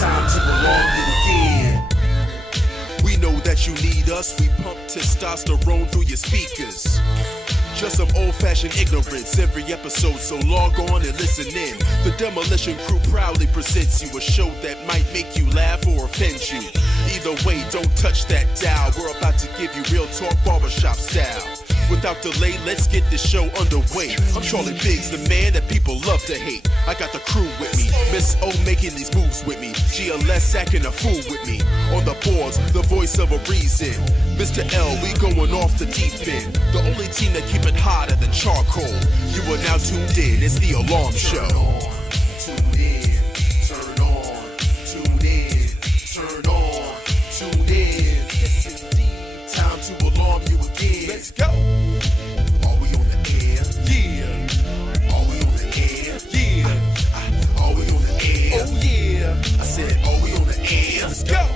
Time to belong you again. We know that you need us. We pump testosterone through your speakers. Just some old-fashioned ignorance every episode, so log on and listen in. The Demolition Crew proudly presents you a show that might make you laugh or offend you. Either way, don't touch that dial. We're about to give you real talk barbershop style. Without delay, let's get this show underway. I'm Charlie Biggs, the man that people love to hate. I got the crew with me, Miss O making these moves with me, GLS acting a fool with me. On the boards, the voice of a reason. Mr. L, we going off the deep end. The only team that keep it hotter than charcoal. You are now tuned in, it's the Alarm Show. Tune in, turn on, tune in, turn on, tune in. Yes indeed, time to alarm you again. Let's go. Are we on the air? Yeah. Are we on the air? Yeah. Are we on the air? Oh yeah. I said, are we on the air? Let's go.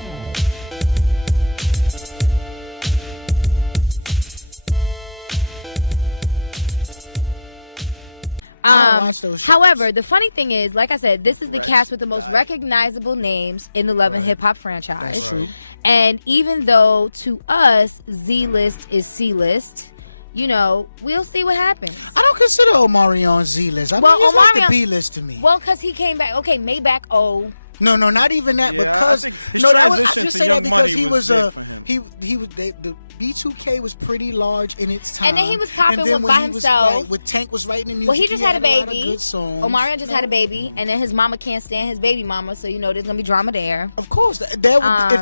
However, the funny thing is, like I said, this is the cast with the most recognizable names in the Love and Hip Hop franchise. And even though to us Z-list is C-list, you know, we'll see what happens. I don't consider Omarion Z-list. I mean, he's like the B-list to me. Well, because he came back. Okay, Maybach O. No, not even that. Because I just say that because he was the B2K was pretty large in its time. And then he was popping by himself. With Tank was lighting music. Well, he just had a baby. Omarion just had a baby, and then his mama can't stand his baby mama, so you know there's gonna be drama there. Of course, if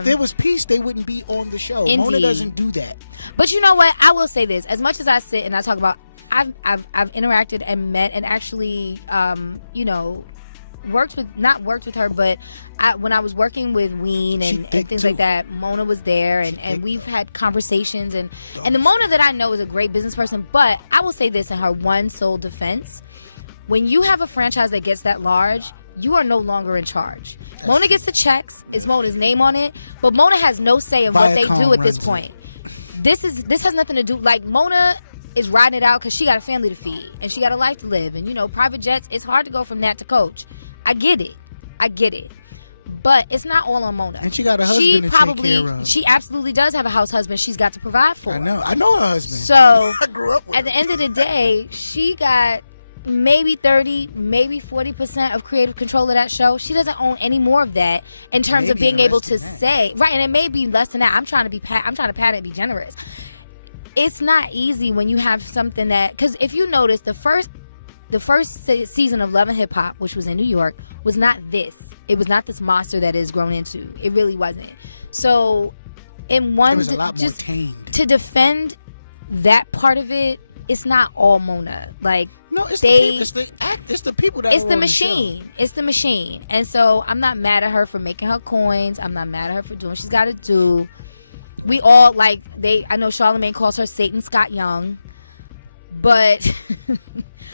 there was peace, they wouldn't be on the show. Indeed. Mona doesn't do that. But you know what? I will say this: as much as I sit and I talk about, I've interacted and met and actually, you know, not worked with her, but when I was working with Ween and things like that, Mona was there, and we've had conversations, and the Mona that I know is a great business person. But I will say this in her one sole defense: when you have a franchise that gets that large, you are no longer in charge. Mona gets the checks, it's Mona's name on it, but Mona has no say in what they do at this point. This has nothing to do, like, Mona is riding it out because she got a family to feed and she got a life to live, and you know, private jets, it's hard to go from that to coach. I get it, but it's not all on Mona. And she got a husband to take care of. She absolutely does have a house husband she's got to provide for. I know her husband. So I grew up with at the end of the day, she got maybe 30, maybe 40% of creative control of that show. She doesn't own any more of that in terms of being able to say, right, and it may be less than that. I'm trying to pat it and be generous. It's not easy when you have something that, because if you notice, the first season of Love and Hip Hop, which was in New York, was not this. It was not this monster that is grown into. It really wasn't. So, in one, just to defend that part of it, it's not all Mona. Like, no, it's the people that. It's the machine. It's the machine. And so I'm not mad at her for making her coins. I'm not mad at her for doing what she's got to do. We all I know Charlamagne calls her Satan Scott Young, but.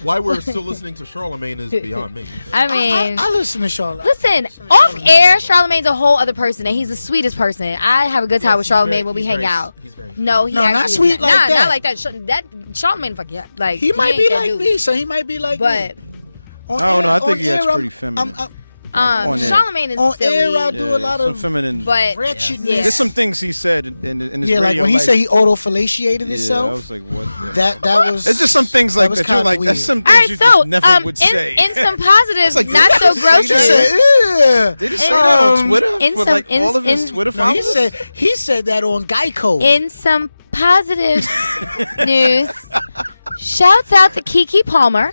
Why we're still listening to Charlamagne? I mean, I listen to Charlamagne. Listen, off air, Charlamagne's a whole other person, and he's the sweetest person. I have a good time with Charlamagne when we hang out. No, not sweet like that. Not like that. That Charlamagne, fuck yeah, like he might be like me, so he might be like me. But on air, I'm Charlamagne is on silly. air. I do a lot of wretchedness. Yeah, like when he said he auto-fellatiated himself. That was kind of weird. All right, so in some positive, not so gross news. No, he said that on Geico. In some positive news, shouts out to Keke Palmer.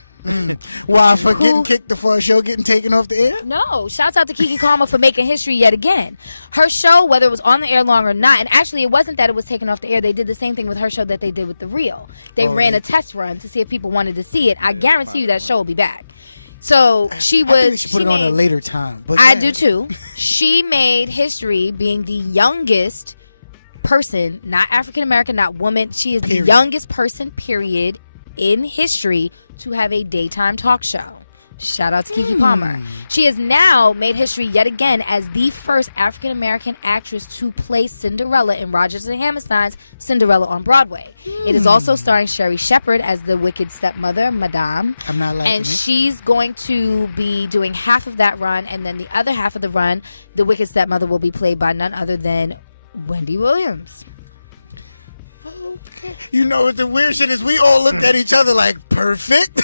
Wow, for getting kicked for a show getting taken off the air? No, shouts out to Keke Palmer for making history yet again. Her show, whether it was on the air long or not, and actually it wasn't that it was taken off the air. They did the same thing with her show that they did with The Real. They ran a test run to see if people wanted to see it. I guarantee you that show will be back. So she was. She put it on a later time. I do too. She made history being the youngest person, not African American, not woman. She is the youngest person, period, in history to have a daytime talk show. Shout out to Keke Palmer. She has now made history yet again as the first African-American actress to play Cinderella in Rodgers and Hammerstein's Cinderella on Broadway. It is also starring Sherry Shepherd as the wicked stepmother, Madame. I'm not liking And it. she's going to be doing half of that run, and then the other half of the run, the wicked stepmother will be played by none other than Wendy Williams. You know what the weird shit is? We all looked at each other like, perfect.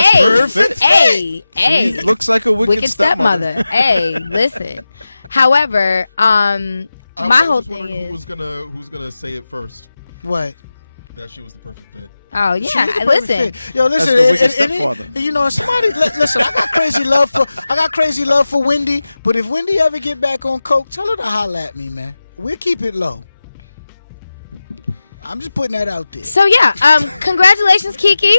Hey, Perfect. hey, wicked stepmother. Hey, listen. However, my whole thing is, Who's gonna say it first? What? That she was the perfect fit. oh yeah, listen. Yo, listen. You know, somebody. Listen, I got crazy love for Wendy. But if Wendy ever get back on coke, tell her to holler at me, man. We'll keep it low. I'm just putting that out there. So yeah, congratulations, Keke.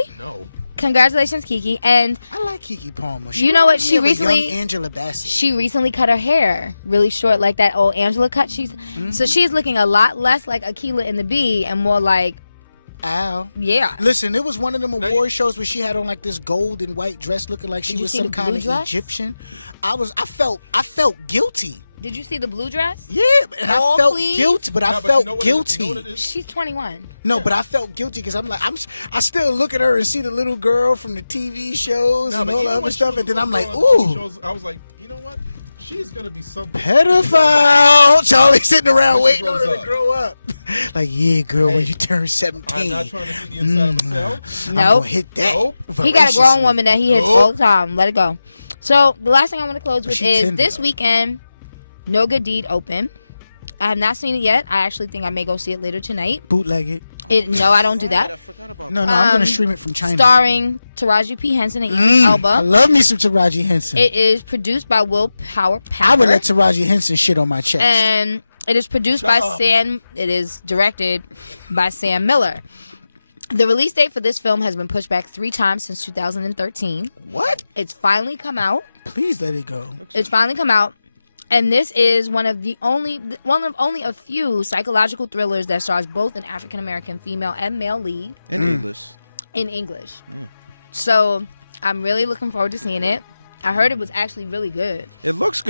Congratulations, Keke. And I like Keke Palmer. you know what? reminds me of a young Angela Bassett. She recently cut her hair really short, like that old Angela cut. So she's looking a lot less like Akilah in the Bee and more like, Ow. yeah. Listen, it was one of them award shows where she had on like this gold and white dress, looking like she Did you was see some the kind blue of dress? Egyptian. I felt guilty. Did you see the blue dress? Yeah, and I All felt clean? guilty, but I felt guilty. She's 21. No, but I felt guilty because I still look at her and see the little girl from the TV shows and all the other stuff, and then I'm like, ooh, I was like, you know what? She's gonna be so pedophile. Charlie sitting around waiting on her to grow up. Like, yeah, girl, when you turn 17, I'm Nope. gonna hit that. He got a grown woman that he hits all the time. Let it go. So the last thing I want to close with She is tender. this weekend, No Good Deed open. I have not seen it yet. I actually think I may go see it later tonight. Bootleg it. No, I don't do that. No, I'm gonna stream it from China. Starring Taraji P. Henson and Idris I Elba. love me some Taraji Henson. It is produced by Will Power I would Packer. let Taraji Henson shit on my chest. And it is produced by Sam. It is directed by Sam Miller. The release date for this film has been pushed back 3 times since 2013. What? It's finally come out. Please let it go. It's finally come out, and this is one of only a few psychological thrillers that stars both an African American female and male lead in English. So I'm really looking forward to seeing it. I heard it was actually really good,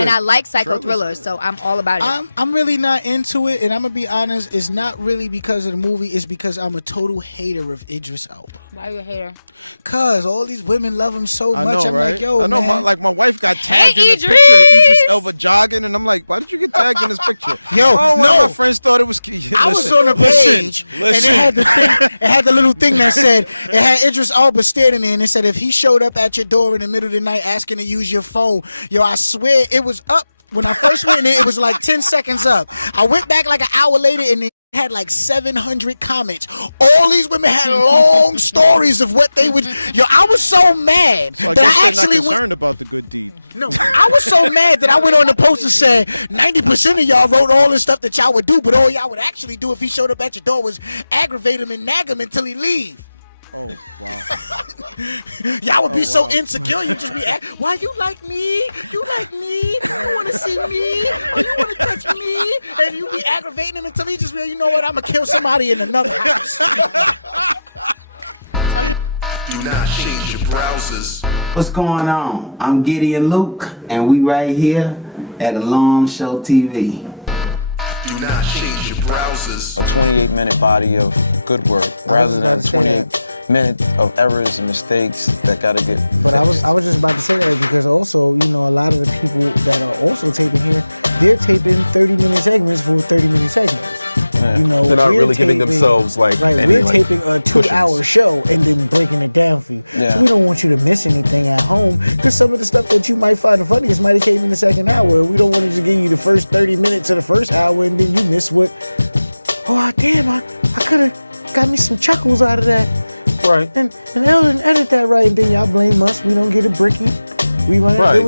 and I like psycho thrillers, so I'm all about it. I'm really not into it, and I'm gonna be honest. It's not really because of the movie. It's because I'm a total hater of Idris Elba. Why are you a hater? Cause all these women love him so much. I'm like, yo, man. Hey, Idris! Yo, no. I was on a page and it had the thing. It had the little thing that said it had Idris Elba standing there, and it said if he showed up at your door in the middle of the night asking to use your phone, yo, I swear it was up. When I first went in there, it was like 10 seconds up. I went back like an hour later and it had like 700 comments. All these women had long stories of what they would. Yo, I was so mad that I actually went. No, I was so mad that I went on the post and said 90% of y'all wrote all the stuff that y'all would do, but all y'all would actually do if he showed up at your door was aggravate him and nag him until he leave. Y'all would be so insecure. You just be why you like me? You like me? You want to see me? Or you want to touch me? And you be aggravating him until he just say, you know what? I'm going to kill somebody in another house. Do not change your browsers. What's going on? I'm Gideon Luke, and we right here at Alarmedshow TV. Do not change your browsers. A 28-minute body of good work rather than 28 minutes of errors and mistakes that gotta get fixed. Yeah. They're not really giving themselves like any like cushions. Yeah. Right. Right.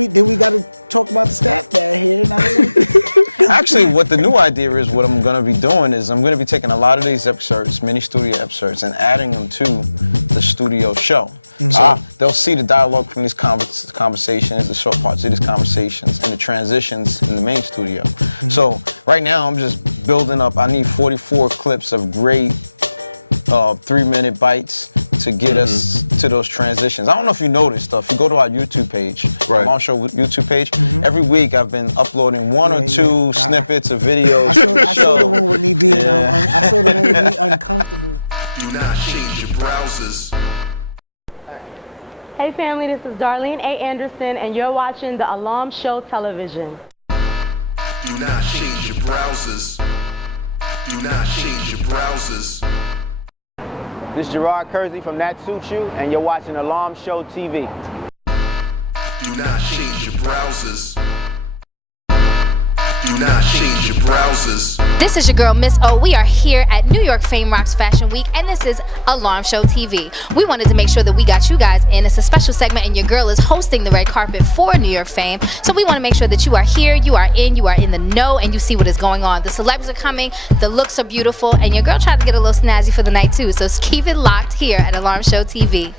Actually, what the new idea is, what I'm going to be doing is I'm going to be taking a lot of these excerpts, mini studio excerpts, and adding them to the studio show. So they'll see the dialogue from these conversations, the short parts of these conversations, and the transitions in the main studio. So right now, I'm just building up. I need 44 clips of great 3-minute bites to get us to those transitions. I don't know if you noticed, if you go to our YouTube page, Right. Alarm Show YouTube page, every week I've been uploading 1 or 2 snippets of videos from the show. Yeah. Do not change your browsers. Hey family, this is Darlene A. Anderson, and you're watching the Alarm Show Television. Do not change your browsers. Do not change your browsers. This is Gerard Kersey from That Suits You, and you're watching Alarm Show TV. Do not change your browsers. Do not change your browsers. This is your girl, Miss O. We are here at New York Fame Rocks Fashion Week, and this is Alarm Show TV. We wanted to make sure that we got you guys in. It's a special segment, and your girl is hosting the red carpet for New York Fame. So we want to make sure that you are here, you are in the know, and you see what is going on. The celebs are coming, the looks are beautiful, and your girl tried to get a little snazzy for the night too. So keep it locked here at Alarm Show TV.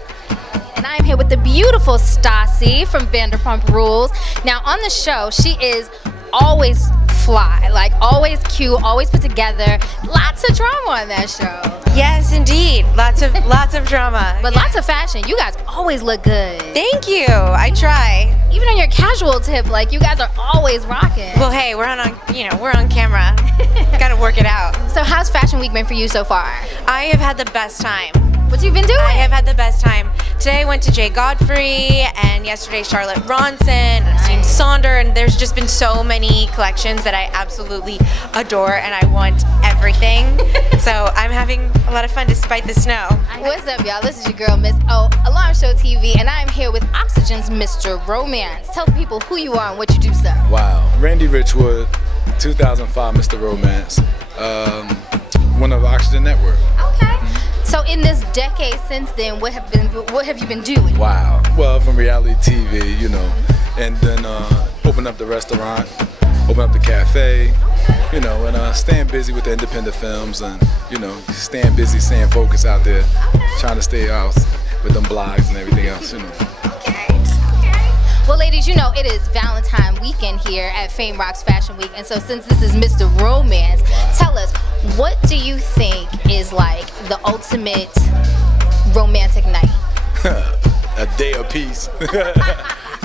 And I am here with the beautiful Stassi from Vanderpump Rules. Now on the show, she is always fly, like always cute, always put together. Lots of drama on that show. Yes, indeed. Lots of drama. But lots of fashion. You guys always look good. Thank you. I try. Even on your casual tip, like you guys are always rocking. Well, hey, we're on camera. Gotta work it out. So how's Fashion Week been for you so far? I have had the best time. What you been doing? I have had the best time. Today I went to Jay Godfrey, and yesterday Charlotte Bronson, and I've seen Sonder, and there's just been so many collections that I absolutely adore, and I want everything. So I'm having a lot of fun despite the snow. What's up, y'all? This is your girl, Miss O, Alarm Show TV, and I'm here with Oxygen's Mr. Romance. Tell the people who you are and what you do, sir. Wow. Randy Richwood, 2005 Mr. Romance, one of Oxygen Network. Okay. So in this decade since then, what have you been doing? Wow. Well, from reality TV, you know, and then open up the restaurant, open up the cafe, you know, and staying busy with the independent films, and you know, staying busy, staying focused out there, trying to stay out with them blogs and everything else, you know. Well, ladies, you know it is Valentine weekend here at Fame Rocks Fashion Week, and so since this is Mr. Romance, tell us, what do you think is like the ultimate romantic night? A day of peace.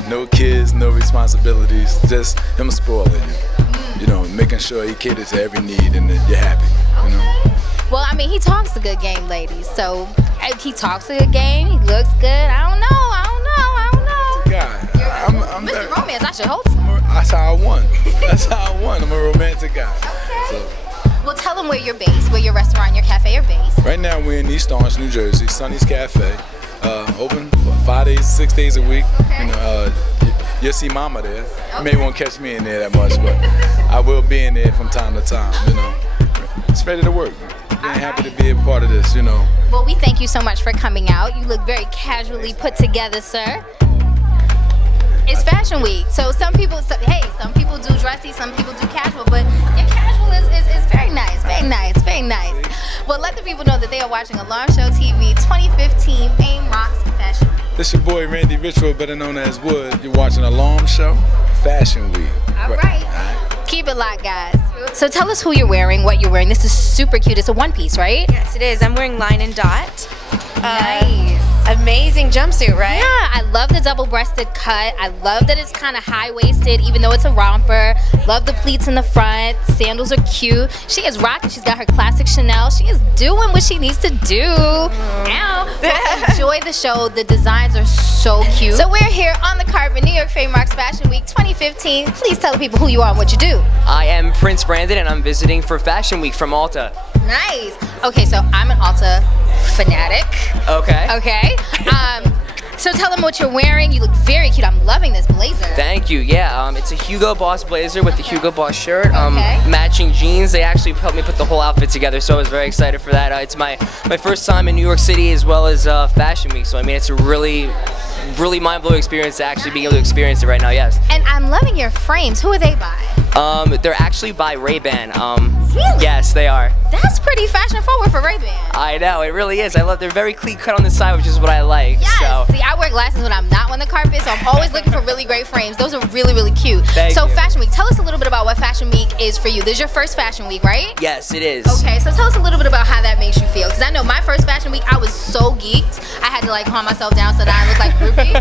No kids, no responsibilities, just him spoiling you. You know, making sure he caters to every need and that you're happy, you know. Well, I mean, he talks a good game, ladies. So he talks a good game. He looks good. I don't know. Guy, I'm Mr. Romance, I should hope so. That's how I won. That's how I won. I'm a romantic guy. Okay. So, well, tell them where you're based, where your restaurant, your cafe are based. right now we're in East Orange, New Jersey, Sonny's Cafe. Open 5 days, 6 days a week. Okay. You know, you'll see Mama there. You may won't catch me in there that much, but I will be in there from time to time. You know, it's ready to work. Being happy to be a part of this. You know. Well, we thank you so much for coming out. You look very casually put together, sir. It's Fashion Week, so some people do dressy, some people do casual, but your casual is very nice, very nice, very nice. Well, let the people know that they are watching Alarm Show TV 2015 Fame Rocks Fashion Week. This your boy Randy Richwood, better known as Wood. You're watching Alarm Show Fashion Week. All right. Keep it locked, guys. So tell us who you're wearing, what you're wearing. This is super cute. It's a one piece, right? Yes, it is. I'm wearing Line and Dot. Nice. Amazing jumpsuit, right? Yeah, I love the double-breasted cut. I love that it's kind of high-waisted, even though it's a romper. Love the pleats in the front. Sandals are cute. She is rocking. She's got her classic Chanel. She is doing what she needs to do. Now, enjoy the show. The designs are so cute. So we're here on the carpet, New York Fame Rocks Fashion Week 2015. Please tell the people who you are and what you do. I am Prince Brandon, and I'm visiting for Fashion Week from Ulta. Nice. Okay, so I'm an Ulta fanatic. Okay. So tell them what you're wearing. You look very cute. I'm loving this blazer. Thank you. Yeah, it's a Hugo Boss blazer with the Hugo Boss shirt. Okay. Matching jeans. They actually helped me put the whole outfit together, so I was very excited for that. It's my first time in New York City as well as Fashion Week, so I mean it's a really mind-blowing experience to actually being able to experience it right now. Yes. And I'm loving your frames. Who are they by? They're actually by Ray-Ban. Really? Yes, they are. That's pretty fashion forward for Ray-Ban. I know, it really is. I love they're very clean cut on the side, which is what I like. Yes. So. See, I wear glasses when I'm not on the carpet, so I'm always looking for really great frames. Those are really, really cute. Thank so you. Fashion Week, tell us a little bit about what Fashion Week is for you. This is your first Fashion Week, right? Yes, it is. Okay, so tell us a little bit about how that makes you feel. Because I know my first Fashion Week, I was so geeked. I had to like calm myself down so that I look like Ruby.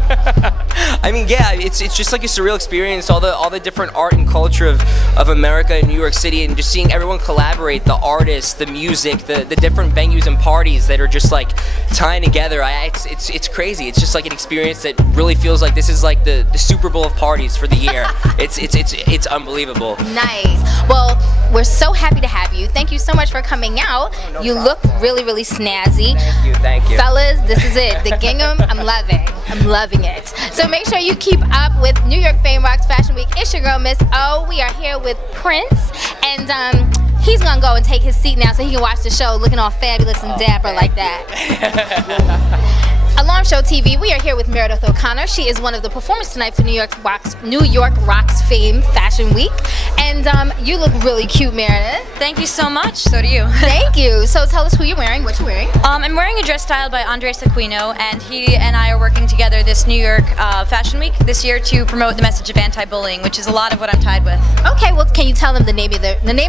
I mean, yeah, it's just like a surreal experience. All the different art and culture of America and New York City, and just seeing everyone collaborate, the artists, the music, the different venues and parties that are just like tying together. It's crazy. It's just like an experience that really feels like this is like the Super Bowl of parties for the year. It's unbelievable. Nice. Well, we're so happy to have you. Thank you so much for coming out. No you problem. look really, really snazzy. Thank you. Fellas, this is it. The gingham, I'm loving it. So make sure you keep up with New York Fame Rocks Fashion Week. It's your girl, Miss O. We are here with Prince, and he's gonna go and take his seat now so he can watch the show looking all fabulous and dapper like that. Alarm Show TV, we are here with Meredith O'Connor. She is one of the performers tonight for New York Rocks Fame Fashion Week. And you look really cute, Meredith. Thank you so much. So do you. Thank you. So tell us who you're wearing, what you're wearing. I'm wearing a dress styled by Andres Aquino, and he and I are working together this New York Fashion Week this year to promote the message of anti-bullying, which is a lot of what I'm tied with. Okay, well, can you tell them the name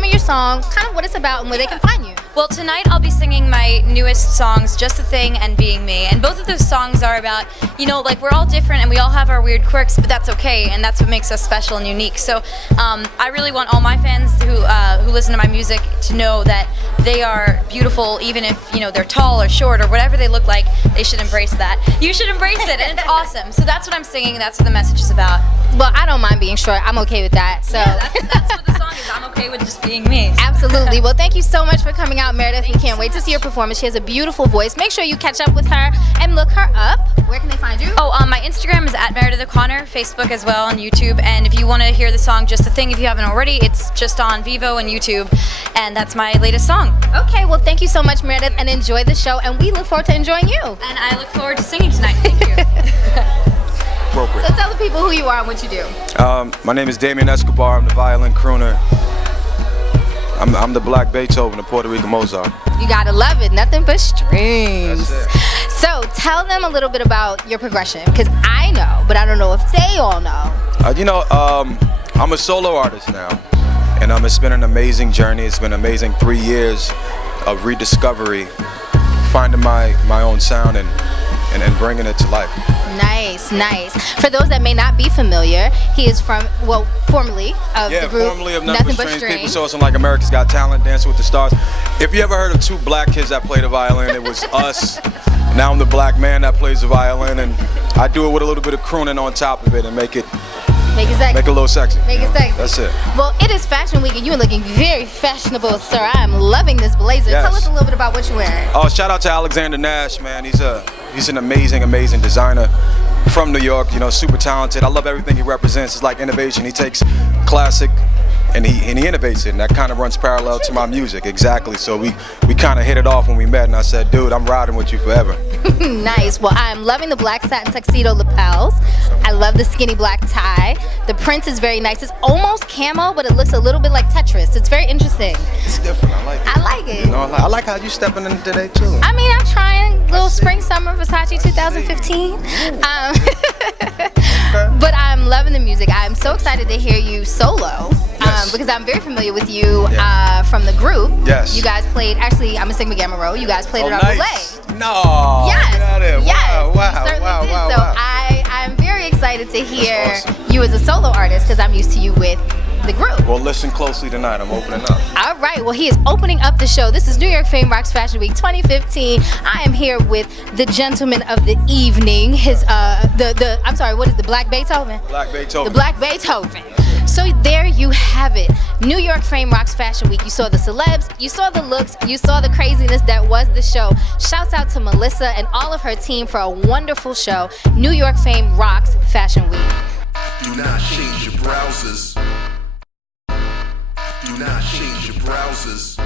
of your song, kind of what it's about, and where they can find you? Well, tonight I'll be singing my newest songs, Just a Thing and Being Me. And both of those songs are about, like we're all different and we all have our weird quirks, but that's okay, and that's what makes us special and unique. So I really want all my fans who listen to my music to know that they are beautiful, even if, they're tall or short or whatever they look like. They should embrace that. You should embrace it, and it's awesome. So that's what I'm singing, that's what the message is about. Well, I don't mind being short. I'm okay with that. So yeah, that's what the song is. I'm okay with just being me. Absolutely. Well, thank you so much for coming out, Meredith. We can't wait to see your performance. She has a beautiful voice. Make sure you catch up with her and look her up. Where can they find you? Oh, my Instagram is @MeredithO'Connor, Facebook as well, and YouTube. And if you want to hear the song Just a Thing, if you haven't already, it's just on Vivo and YouTube. And that's my latest song. Okay, well, thank you so much, Meredith, and enjoy the show. And we look forward to enjoying you. And I look forward to singing tonight. Thank you. So tell the people who you are and what you do. My name is Damien Escobar. I'm the violin crooner. I'm the Black Beethoven, the Puerto Rican Mozart. You gotta love it, nothing but strings. That's it. So tell them a little bit about your progression, because I know, but I don't know if they all know. I'm a solo artist now, and it's been an amazing journey. It's been an amazing 3 years of rediscovery, finding my own sound and bringing it to life. Nice. For those that may not be familiar, he is formerly of the group formerly of Nothing But Strange People. So it's like America's Got Talent, Dancing with the Stars. If you ever heard of two black kids that play the violin, it was us. Now I'm the black man that plays the violin, and I do it with a little bit of crooning on top of it and make it sexy. Make it a little sexy. Make it sexy. That's it. Well, it is Fashion Week, and you are looking very fashionable, sir. I am loving this blazer. Yes. Tell us a little bit about what you're wearing. Oh, shout out to Alexander Nash, man. He's an amazing designer from New York. Super talented. I love everything he represents. It's like innovation. He takes classic and he innovates it, and that kind of runs parallel to my music. Exactly. So we kind of hit it off when we met, and I said, dude, I'm riding with you forever. Nice. Well, I'm loving the black satin tuxedo lapels. I love the skinny black tie. The print is very nice. It's almost camo, but it looks a little bit like Tetris. It's very interesting. It's different. I like it. I like it. I like how you stepping in today too. I mean, I'm trying little spring summer Versace 2015. But I'm loving the music. I'm so excited to hear you solo. Yes. Because I'm very familiar with you from the group. Yes. You guys played, actually, I'm a Sigma Gamma Rho. You guys played it on nice. Boulay. No. Yes. Get out of there. Yes. Wow. So I'm very excited to hear you as a solo artist, because I'm used to you with the group. Well, listen closely tonight. I'm opening up. All right. Well, he is opening up the show. This is New York Fame Rocks Fashion Week 2015. I am here with the gentleman of the evening. I'm sorry. What is the Black Beethoven? Black Beethoven. The Black Beethoven. So there you have it. New York Fame Rocks Fashion Week. You saw the celebs, you saw the looks, you saw the craziness that was the show. Shouts out to Melissa and all of her team for a wonderful show. New York Fame Rocks Fashion Week. Do not change your browsers. Do not change your browsers.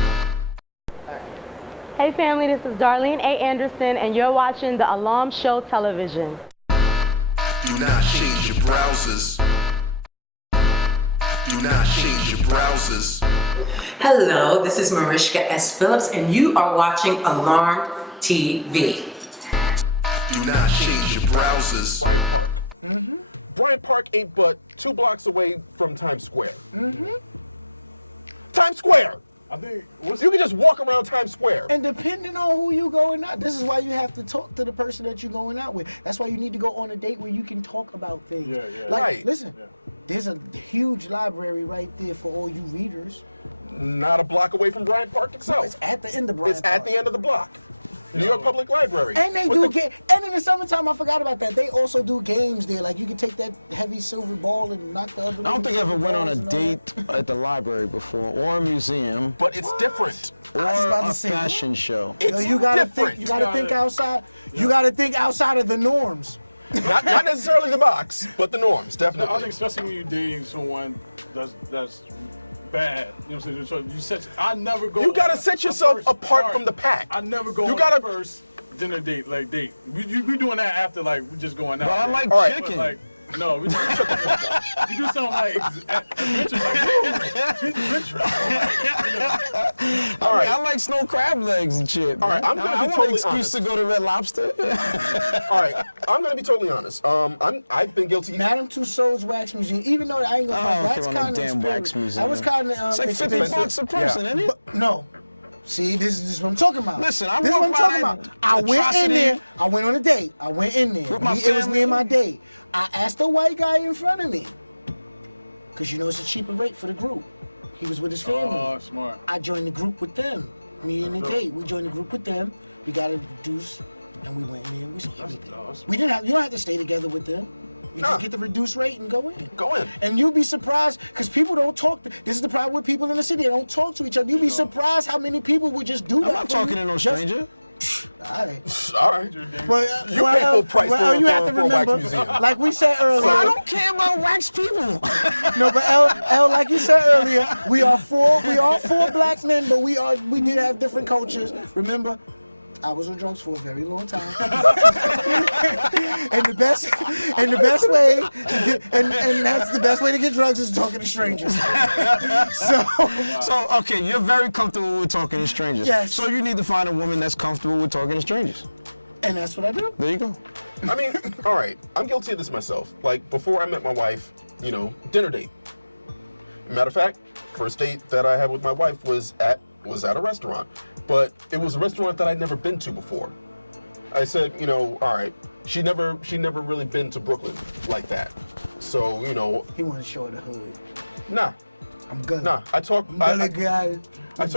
Hey family, this is Darlene A. Anderson, and you're watching the Alarm Show Television. Do not change your browsers. Do not change your browsers. Hello, this is Mariska S. Phillips, and you are watching Alarm TV. Do not change your browsers. Bryant Park ain't but 2 blocks away from Times Square. Times Square. I mean, you can just walk around Times Square. And depending on who you're going out, this is why you have to talk to the person that you're going out with. That's why you need to go on a date where you can talk about things. Yeah. Right. Listen, there's a huge library right there for all you readers. Not a block away from Bryant Park itself. It's at the end of the block. It's at the end of the block. New York Public Library. And in the summertime, I forgot about that. They also do games there. Like, you can take that heavy silver ball and knock that. I don't think I ever went on a date at the library before, or a museum, But it's different. or a fashion show. It's different. You gotta think outside. You gotta think outside of the norms. Not necessarily the box, but the norms, I definitely. think especially when you're dating someone that's bad. You know what I'm saying? So I never go. You gotta set yourself apart from the pack. I never go You gotta first dinner date, like date. We doing that after, like, we just going out. But I like Alright, chicken. Like, no, we just don't like. All right. I like snow crab legs and shit. All right, I'm gonna I be want an totally excuse honest. to go to Red Lobster. All right, I'm gonna be totally honest. I've been guilty. Madame Tussauds Wax Museum, even though I ain't Come on, a damn wax museum. It's like $50 a person, isn't it? No. See, this is what I'm talking about. Listen, I walked by that atrocity. I went on a date. I went in there. With my family. On my date. I asked the white guy in front of me. Because, you know, it's a cheaper rate for the group. He was with his family. Oh, smart. I joined the group with them. Me and the date. We joined the group with them. We got to do you don't have to stay together with them. You can get the reduced rate and go in. Go in. And you'll be surprised, because people don't talk. This is the problem with people in the city. They don't talk to each other. You'll be surprised how many people would just do I'm not talking to no stranger. Sorry. You pay full price for a wax museum. I don't care about wax people. We are four black men, but we have different cultures. Remember, I was on drugs for a very long time. So, okay, you're very comfortable with talking to strangers. So you need to find a woman that's comfortable with talking to strangers. And that's what I do. There you go. I mean, all right, I'm guilty of this myself. Like, before I met my wife, you know, dinner date. Matter of fact, first date that I had with my wife was at a restaurant. But it was a restaurant that I'd never been to before. I said, you know, all right, she never really been to Brooklyn like that. So, you know, nah. I took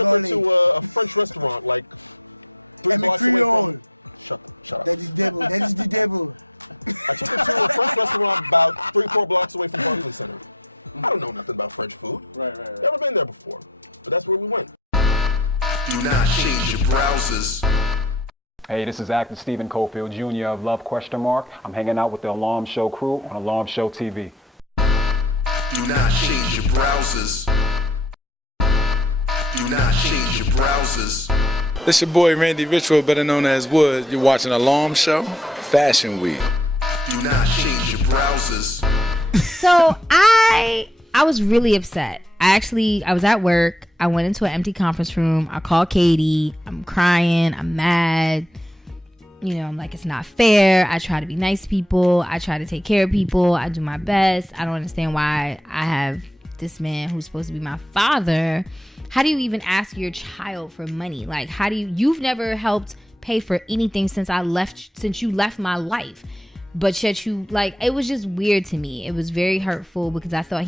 her to a French restaurant like 3 blocks away from. Shut up. I took her to a French restaurant about 3-4 blocks away from Beverly Center. I don't know nothing about French food. Right. Never been there before. But that's where we went. Do not change your browsers. Hey, this is actor Stephen Cofield Jr. of Love ? I'm hanging out with the Alarm Show crew on Alarm Show TV. Do not change your browsers. Do not change your browsers. This your boy Randy Ritual, better known as Wood. You're watching Alarm Show Fashion Week. Do not change your browsers. So I was really upset. I was at work. I went into an empty conference room. I called Katie. I'm crying. I'm mad. You know, I'm like, it's not fair. I try to be nice to people. I try to take care of people. I do my best. I don't understand why I have this man who's supposed to be my father. How do you even ask your child for money? Like, you've never helped pay for anything since you left my life. But yet it was just weird to me. It was very hurtful because I thought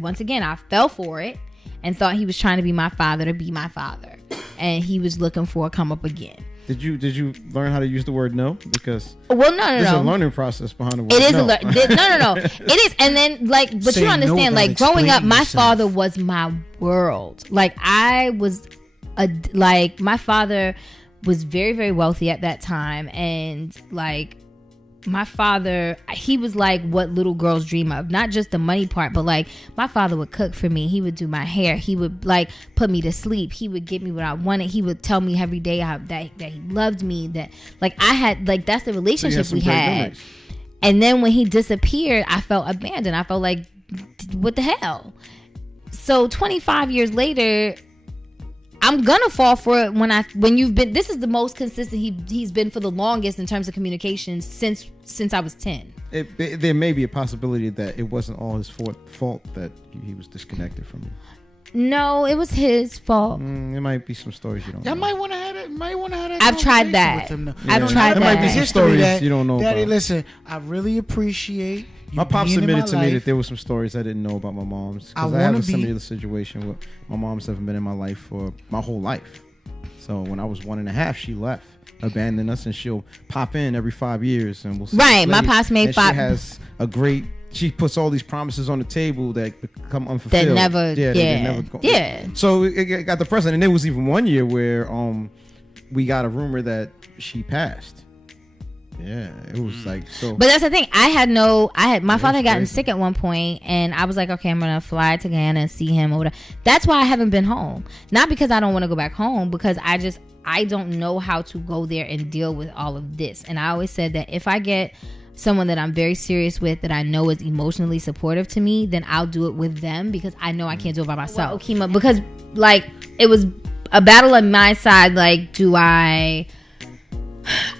once again, I fell for it and thought he was trying to be my father to be my father. And he was looking for a come up again. Did you learn how to use the word no? Because no. There's a learning process behind the word no. It is no. no. It is. And then but you understand, no growing up, my yourself. father was my world. My father was very, very wealthy at that time. And my father, he was like what little girls dream of. Not just the money part, but my father would cook for me. He would do my hair. He would put me to sleep. He would give me what I wanted. He would tell me every day that he loved me. That I had that's the relationship we had. And then when he disappeared, I felt abandoned. I felt like, what the hell? So 25 years later, I'm gonna fall for it when you've been. This is the most consistent he's been for the longest in terms of communication since I was 10. There may be a possibility that it wasn't all his fault that he was disconnected from you. No, it was his fault. There might be some stories you don't know. I might want to have that. I've tried that. I've tried that. There might be some stories you don't know Daddy, about. listen, I really appreciate you. My pops being in admitted my to me life. that there were some stories I didn't know about my mom's. I Because I have wanna a be- similar situation where my mom's haven't been in my life for my whole life. So when I was 1.5, she left, abandoned us, and she'll pop in every 5 years, and we'll see. Right, my lady. pops made And 5. She has a great. She puts all these promises on the table that become unfulfilled. That never, they never go. Yeah. So it got the present, and there was even one year where we got a rumor that she passed. Yeah, it was like so. But that's the thing. My father had gotten sick at one point, and I was like, okay, I'm gonna fly to Ghana and see him or whatever. That's why I haven't been home. Not because I don't want to go back home, because I don't know how to go there and deal with all of this. And I always said that if I get someone that I'm very serious with, that I know is emotionally supportive to me, then I'll do it with them, because I know I can't do it by myself. Kima, because like it was a battle on my side. Like,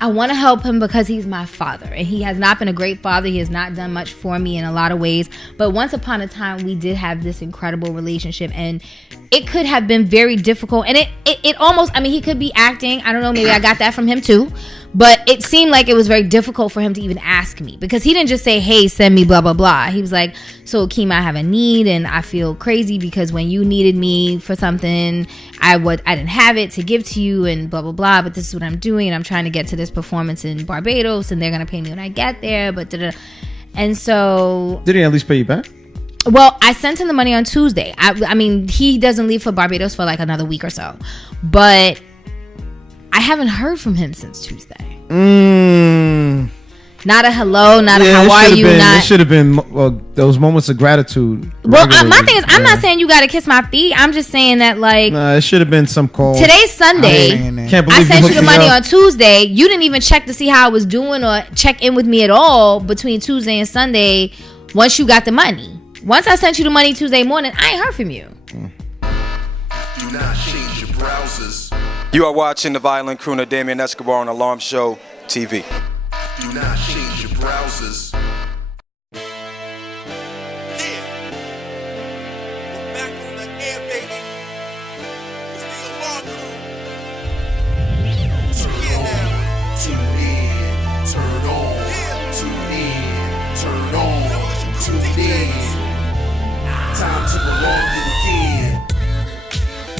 I want to help him because he's my father, and he has not been a great father. He has not done much for me in a lot of ways. But once upon a time, we did have this incredible relationship, and it could have been very difficult. And it almost, I mean, he could be acting. I don't know. Maybe I got that from him too. But it seemed like it was very difficult for him to even ask me, because he didn't just say, hey, send me blah, blah, blah. He was like, so Akeem, I have a need, and I feel crazy because when you needed me for something, I didn't have it to give to you, and blah, blah, blah. But this is what I'm doing, and I'm trying to get to this performance in Barbados, and they're going to pay me when I get there. But da-da. And so... Did he at least pay you back? Well, I sent him the money on Tuesday. I mean, he doesn't leave for Barbados for like another week or so. But I haven't heard from him since Tuesday. Not a hello, not a how are you. It should have been those moments of gratitude. Well, my thing is, I'm not saying you got to kiss my feet. I'm just saying that, like, it should have been some call. Today's Sunday. Can't believe I sent you the money up. on Tuesday. You didn't even check to see how I was doing or check in with me at all between Tuesday and Sunday once you got the money. Once I sent you the money Tuesday morning, I ain't heard from you. Do not change your browsers. You are watching the violent crooner Damien Escobar on Alarm Show TV. Do not change your browsers. Time to belong again.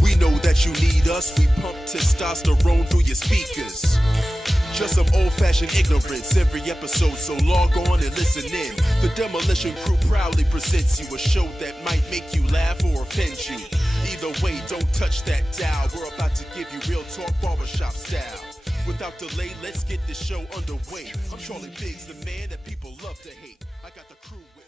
We know that you need us. We pump testosterone through your speakers. Just some old-fashioned ignorance every episode, so log on and listen in. The Demolition Crew proudly presents you a show that might make you laugh or offend you. Either way, don't touch that dial. We're about to give you real talk barbershop style. Without delay, let's get this show underway. I'm Charlie Biggs, the man that people love to hate. I got the crew with